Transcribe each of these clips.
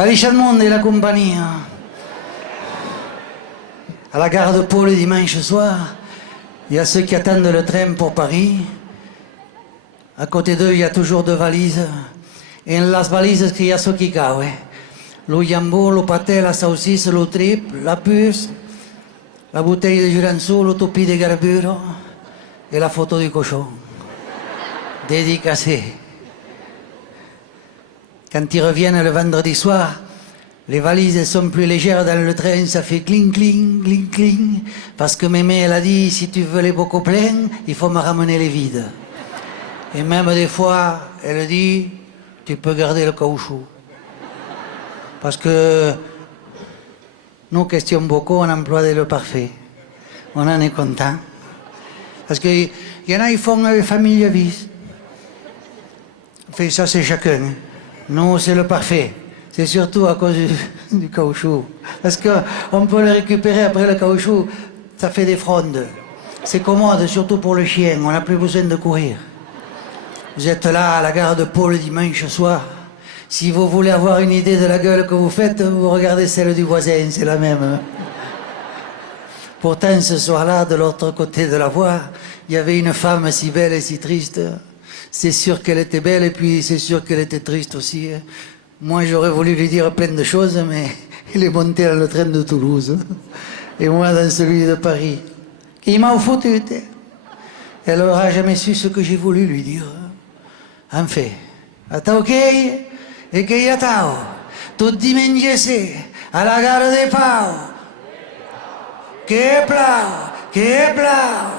Alicia Monde et la compagnie. À la gare de Pau le dimanche soir, il y a ceux qui attendent le train pour Paris. À côté d'eux, il y a toujours deux valises. Et en las valises, il y a ce qui cawe. Le jambon, le pâté, la saucisse, le trip, la puce, la bouteille de Jurançon, le topi de garbure et la photo du cochon. Dédicacée. Quand ils reviennent le vendredi soir, les valises sont plus légères dans le train, ça fait cling, cling, cling, cling. Parce que mémé, elle a dit, si tu veux les beaucoup pleins, il faut me ramener les vides. Et même des fois, elle dit, tu peux garder le caoutchouc. Parce que nous questionnons beaucoup, on emploie le parfait. On en est content. Parce qu'il y en a, ils font avec famille vis. Enfin, ça, c'est chacun. Nous, c'est le parfait. C'est surtout à cause du caoutchouc. Parce qu'on peut le récupérer après le caoutchouc, ça fait des frondes. C'est commode, surtout pour le chien, on n'a plus besoin de courir. Vous êtes là à la gare de Pau le dimanche soir. Si vous voulez avoir une idée de la gueule que vous faites, vous regardez celle du voisin, c'est la même. Pourtant, ce soir-là, de l'autre côté de la voie, il y avait une femme si belle et si triste. C'est sûr qu'elle était belle et puis c'est sûr qu'elle était triste aussi. Moi, j'aurais voulu lui dire plein de choses, mais il est monté dans le train de Toulouse. Et moi, dans celui de Paris. Il m'a foutu. Elle n'aura jamais su ce que j'ai voulu lui dire. Enfin, attends, ok? E che io tao, tutti mengese, alla gara de Pau. Che plau, che plau.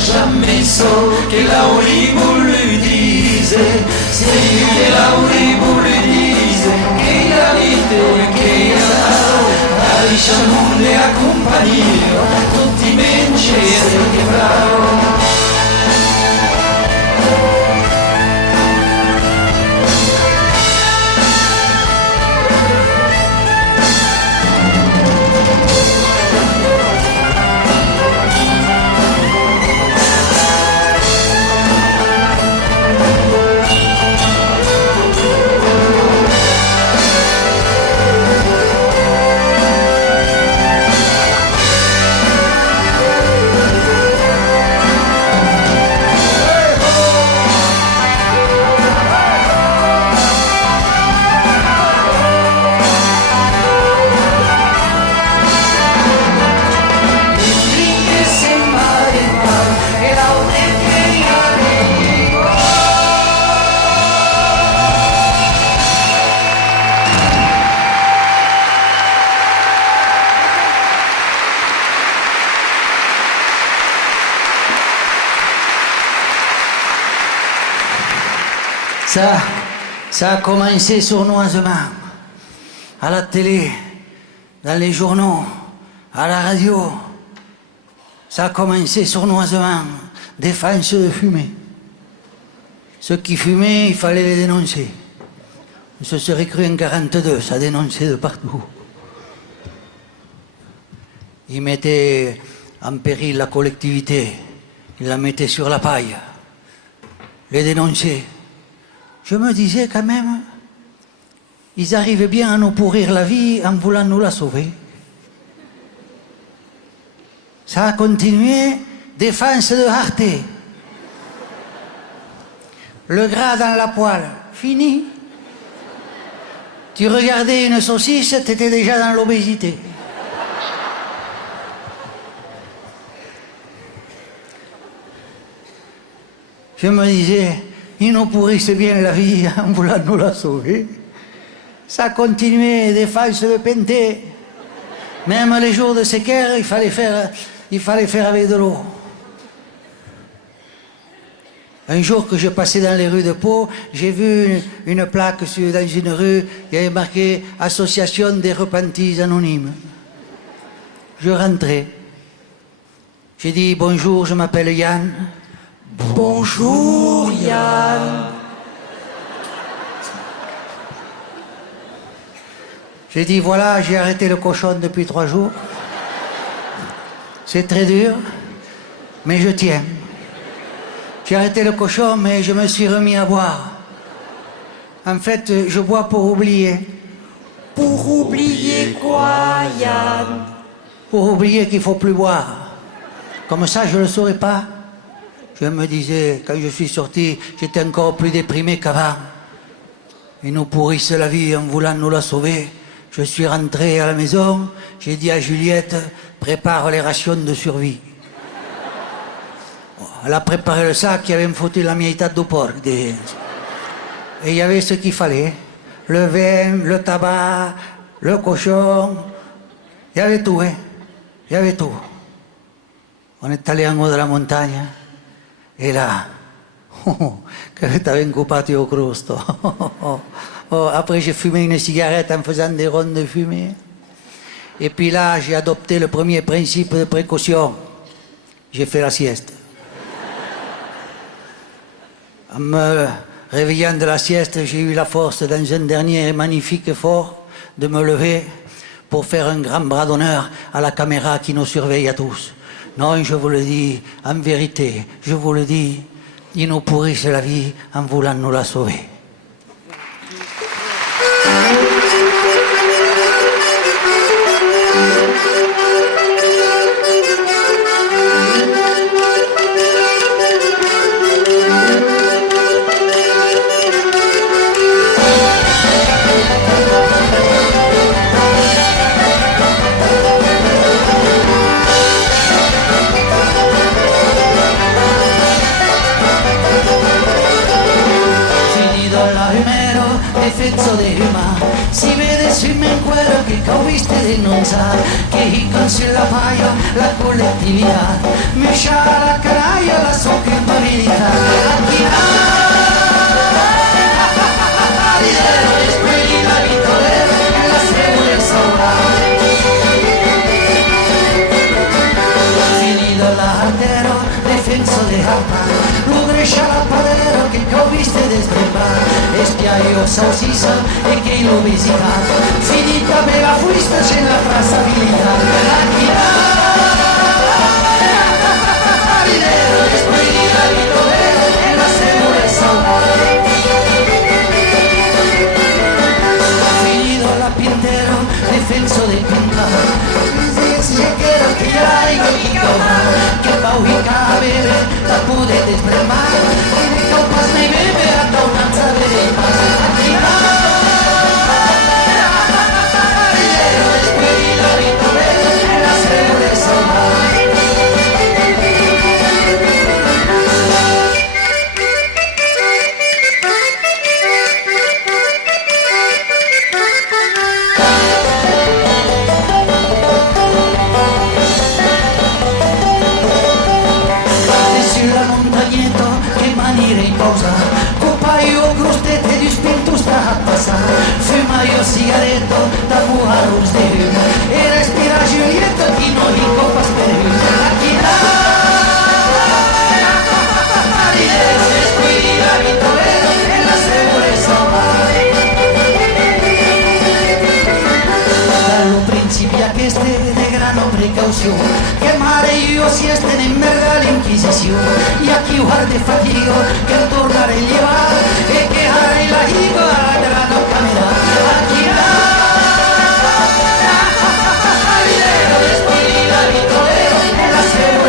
Jamais so che Lauri voulu dise, c'est che Lauri voulu dise, che la vita che ha, Alicia Monde a compagnia, tutti menci e che bravo. Ça a commencé sournoisement, à la télé, dans les journaux, à la radio. Ça a commencé sournoisement, défense de fumer. Ceux qui fumaient, il fallait les dénoncer. On se serait cru en 42, ça dénonçait de partout. Ils mettaient en péril la collectivité, ils la mettaient sur la paille, les dénonçaient. Je me disais quand même, ils arrivaient bien à nous pourrir la vie en voulant nous la sauver. Ça a continué, défense de Arte. Le gras dans la poêle, fini. Tu regardais une saucisse, t'étais déjà dans l'obésité. Je me disais, ils nous pourrissent bien la vie en voulant nous la sauver. Ça continuait, défense de Penté. Même les jours de séquère, il fallait faire avec de l'eau. Un jour que je passais dans les rues de Pau, j'ai vu une plaque dans une rue, il y avait marqué « Association des repentis anonymes ». Je rentrais. J'ai dit « Bonjour, je m'appelle Yann ». Bonjour Yann. J'ai dit, voilà, j'ai arrêté le cochon depuis 3 jours. C'est très dur, mais je tiens. J'ai arrêté le cochon, mais je me suis remis à boire. En fait, je bois pour oublier. Pour oublier quoi, Yann? Pour oublier qu'il ne faut plus boire. Comme ça, je ne le saurais pas. Je me disais, quand je suis sorti, j'étais encore plus déprimé qu'avant. Ils nous pourrissent la vie en voulant nous la sauver. Je suis rentré à la maison, j'ai dit à Juliette, prépare les rations de survie. Elle a préparé le sac, il y avait une photo de la mieita de porc. Et il y avait ce qu'il fallait. Le vin, le tabac, le cochon. Il y avait tout, hein. Il y avait tout. On est allé en haut de la montagne. Et là, que t'avais incoupati au crosto. Après, j'ai fumé une cigarette en faisant des rondes de fumée. Et puis là, j'ai adopté le premier principe de précaution. J'ai fait la sieste. En me réveillant de la sieste, j'ai eu la force, dans un dernier et magnifique effort, de me lever pour faire un grand bras d'honneur à la caméra qui nous surveille à tous. Non, je vous le dis, en vérité, je vous le dis, ils nous pourrissent la vie en voulant nous la sauver. Si vedes un encuero que cauviste denunciar, que y con la falla la colectividad, me echara la caraya la socculpabilità. Aquí ridero después di la vittoria en la seguridad. Finito l'artero, defenso de Japa, lugrescia la padero che cauviste desbrembar, espiaio salsisa e che l'obesità, finita me la fuiste c'è la trazabilità. Aquí ridero después di la vittoria en la seguridad. Finito la Pintero, defenso de pintar, se quiero que traigo y tomar, que pau y cabere la pude desbremar, y de copas me bebe hasta una de paz. Aquí ridero después di la vittoria en la seguridad. Copa io gusto io sigaretto da bujarros de humo y respira Julieta Quino y copas Perú. Aquí marinero descuida vitolero en la seguridad. Dallo principia che este de grano precaución, que mare io si estén en merda la inquisición, y aquí guarde fatigo que tornare llevar e que haré la higo a la no camera. Aquí marinero descuida vitolero en la seguridad.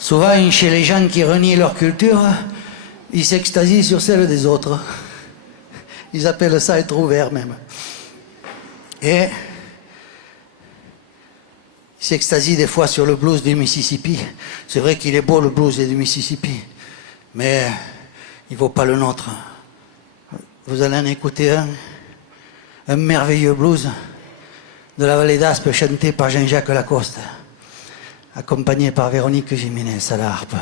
Souvent, chez les gens qui renient leur culture, ils s'extasient sur celle des autres. Ils appellent ça être ouvert même. Et ils s'extasient des fois sur le blues du Mississippi. C'est vrai qu'il est beau le blues du Mississippi, mais il ne vaut pas le nôtre. Vous allez en écouter un merveilleux blues de la vallée d'Aspe chanté par Jean-Jacques Lacoste, accompagné par Véronique Jiménez à la harpe.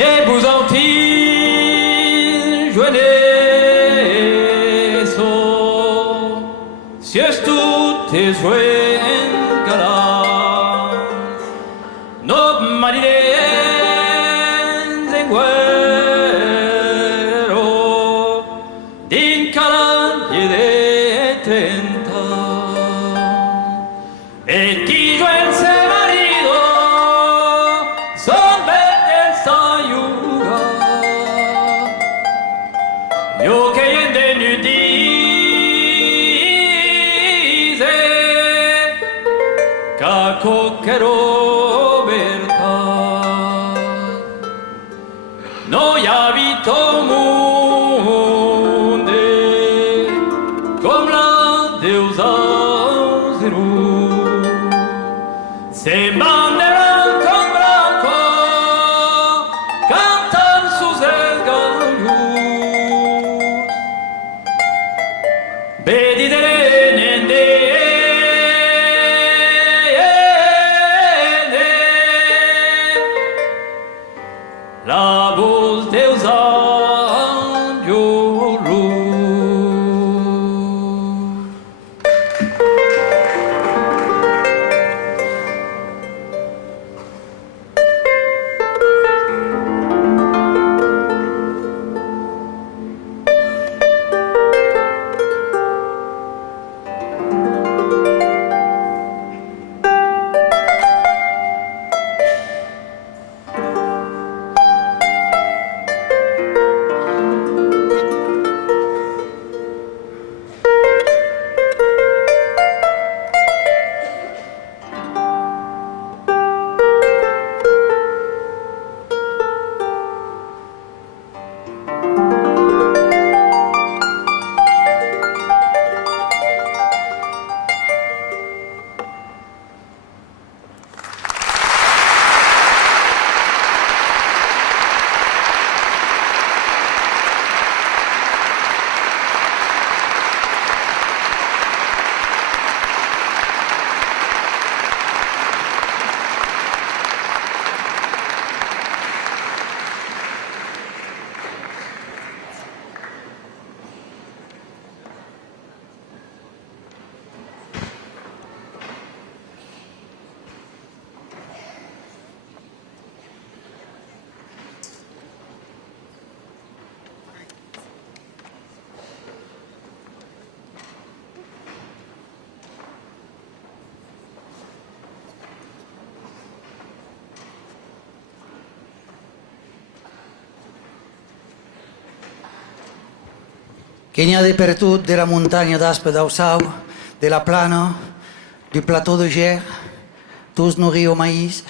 Et vous antilles, joannesso, si es tout tes joen galas, no marinens en guero, din caralle de 30, et qui joen se marido, son Yo che ende nu dice ca coccero verta noi abito monde come la deusa zero se manderan con branco cantan sus esgallos Vedi nende la voz Deus Qu'il n'y a des pertudes de la montagne d'Aspe d'Aussau, de la Plana, du plateau de Gers, tous nourris au maïs.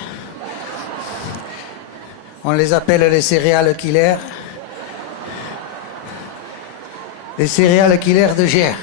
On les appelle les céréales killers. Les céréales killers de Gers.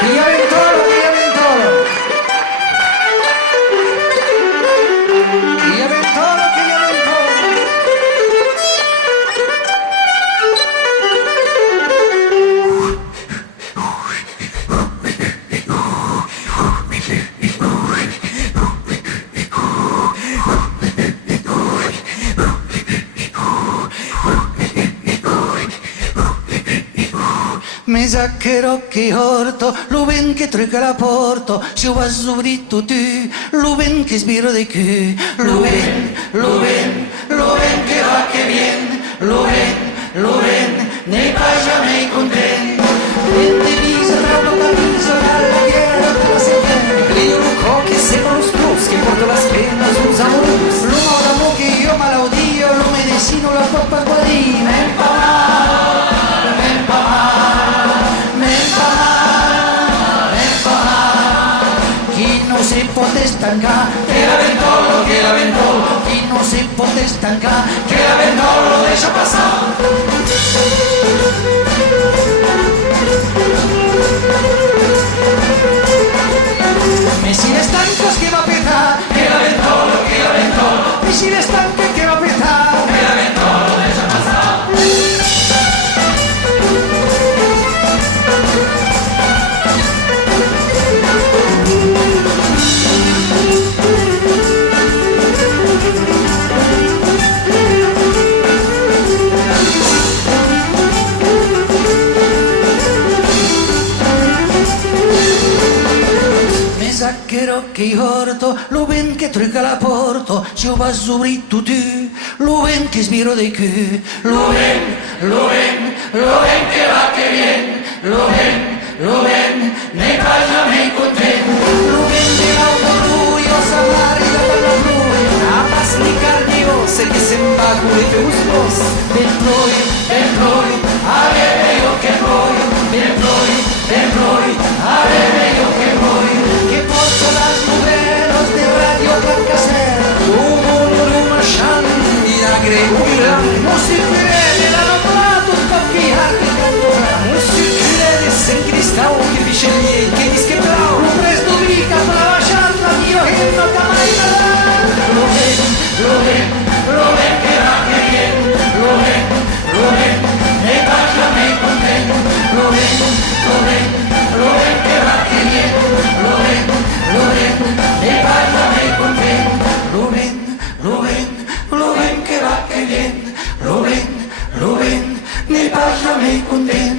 Qui a vinto, zacchero che orto, lo ven che truca la porto, si va subito tu, lo ven che sbiro de cul, lo ven que va que bien, lo ven, n'est pas jamais content. En divisa, trapo camisa, la guerra de la serpiente. Río Luco que sepa los cruz, que por todas las penas usamos. L'uomo d'amore che io malaudio, lo medicino la coppa guarina, chi non si può estancare, Que la ventolo, chi non si può estancare, que la ventolo deja pasar. me si le stancas che va a petare, Que la ventolo, me si le stanca che va a petare. que la ventolo deja pasar. Zacchero che orto, lo ven che truca la porto, si va subito tu, lo ven che sbiro de cul, lo ven que va que bien, lo ven, n'est pas jamais content. lo ven de l'autoruio, samarida per la fluia, A pas ni cardio, se que se embacule te ustos. ben ploi, Avere io che voglio, ben ploi, avere io che voglio. che porto las novelas de Radio Blancaser, non si crede, l'hanno trovato un po' che archi lo presto mica per lasciarla, io che non da mai Lo ven que va que bien, lo ven, n'est pas jamais content. Lo ven que va que bien, lo ven, n'est pas jamais content. lo ven que va que bien, lo ven, n'est pas jamais content.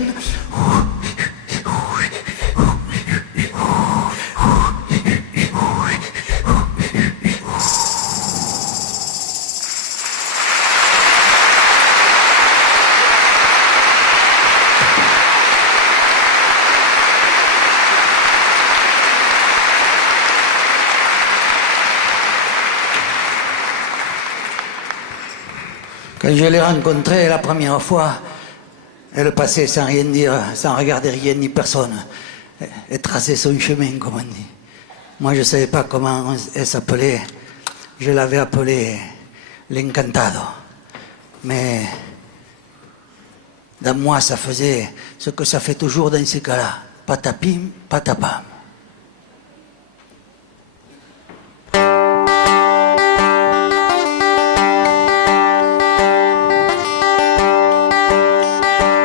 Quand je l'ai rencontrée la première fois, elle passait sans rien dire, sans regarder rien ni personne. Elle traçait son chemin, comme on dit. Moi, je ne savais pas comment elle s'appelait. Je l'avais appelée l'Encantado. Mais dans moi, ça faisait ce que ça fait toujours dans ces cas-là. Patapim, patapam.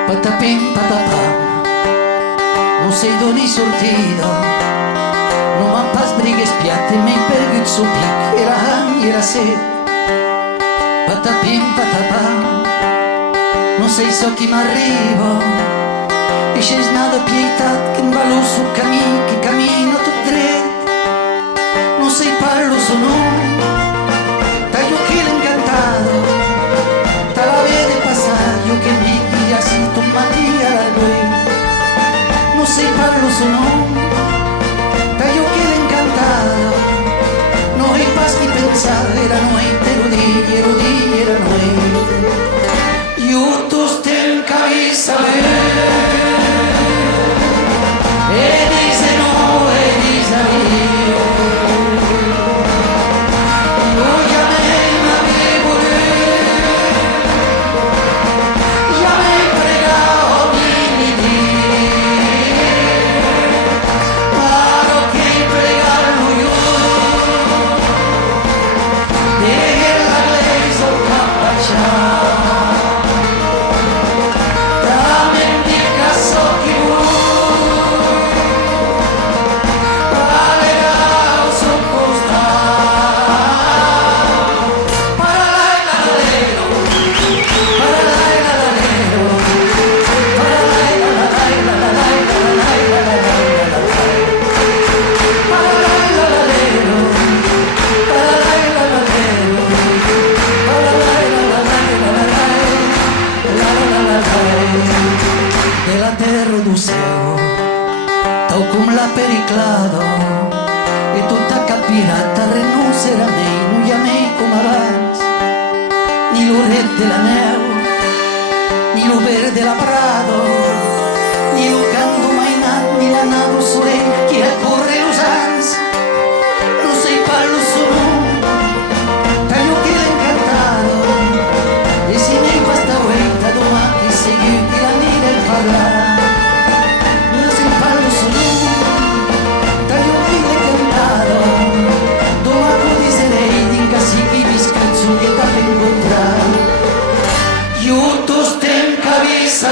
Patapim, patapam, non sei donné sortito, non m'han pas brigues piatte, m'hai perdut su pic, era ham i era set. Patapim, patapam, non sei so chi m'arrivo, e c'è nada pietat che in ballo su che cammino tot dret, non sei parlo su noi, taglio che l'incantato, te la vede passare, io che mi así tomaría la luz, no sé parlo su nombre, tallo que le encantado, no hay paz ni pensar, era noite, era noite, yo tus ten cabeza e dice no, e dice io, yo llamé ma vivo. Dame de la neu, ni lo verde la prado, ni lo canto mainat, ni la nado soleil qui accorre los ans, no sei parlo solo, taglio che l'ho incantato, e si ne pasta vuelta domani seguir che la mira e parlar, no sei parlo solo, taglio che l'ho incantato, domani diserei din casi che mi scazzo che da per incontrare, juntos ten cabeza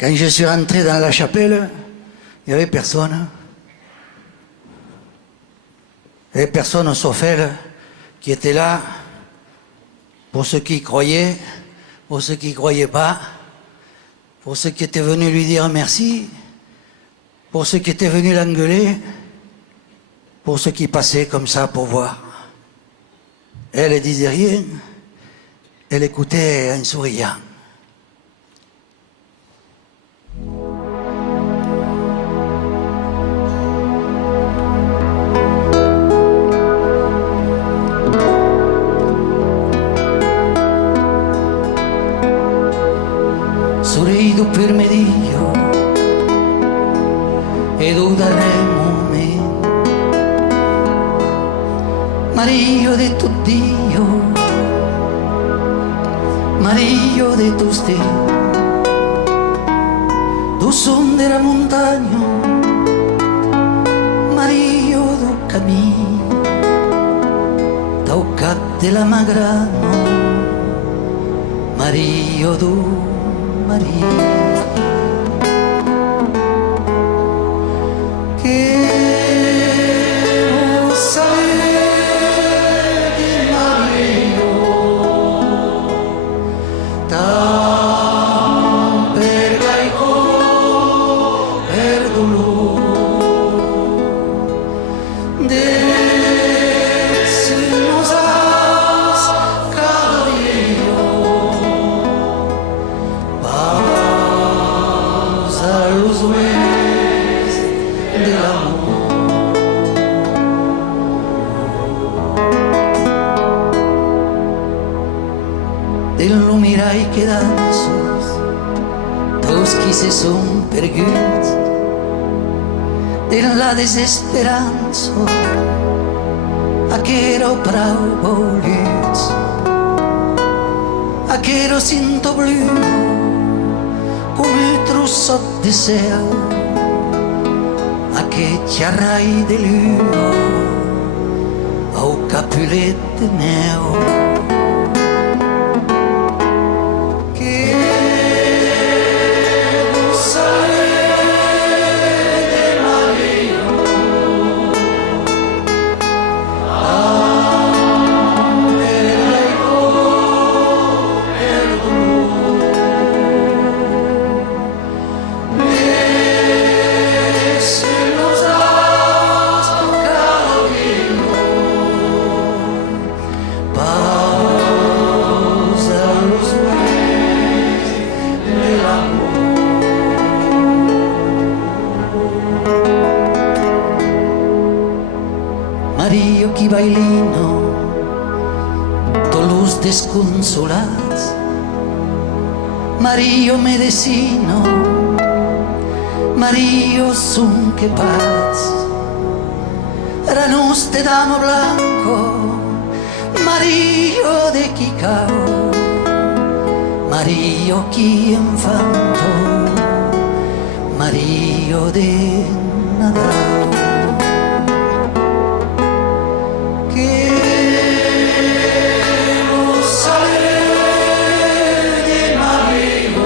Quand je suis rentré dans la chapelle, il n'y avait personne. Il n'y avait personne sauf elle qui était là pour ceux qui croyaient, pour ceux qui ne croyaient pas, pour ceux qui étaient venus lui dire merci, pour ceux qui étaient venus l'engueuler, pour ceux qui passaient comme ça pour voir. Elle ne disait rien, elle écoutait en souriant. Sorrido per me Dio ed ho daremo me Mario de tu Dio Mario de tu stil tu son de la montagna Mario du camí tau cap de la magrano Mario du Maria quiero saber de Mario tan pergaico per dolor de sinuosas cada día los jueces del amor. Del no mirai que dansos, tots qui se són perguts, de la desesperança, aquero prou voluts, aquero cinto blu, come il trossot de cel, aquest xerrai de lluna, au capulet de neu. Quiero saber de Maria, pa occhi bailino, dolors desconsolats, Mario medecino, Mario son que paz, ranos de damo blanco, Mario de Quicao, Mario qui infanto, Mario de Nadal. Saber de Mario,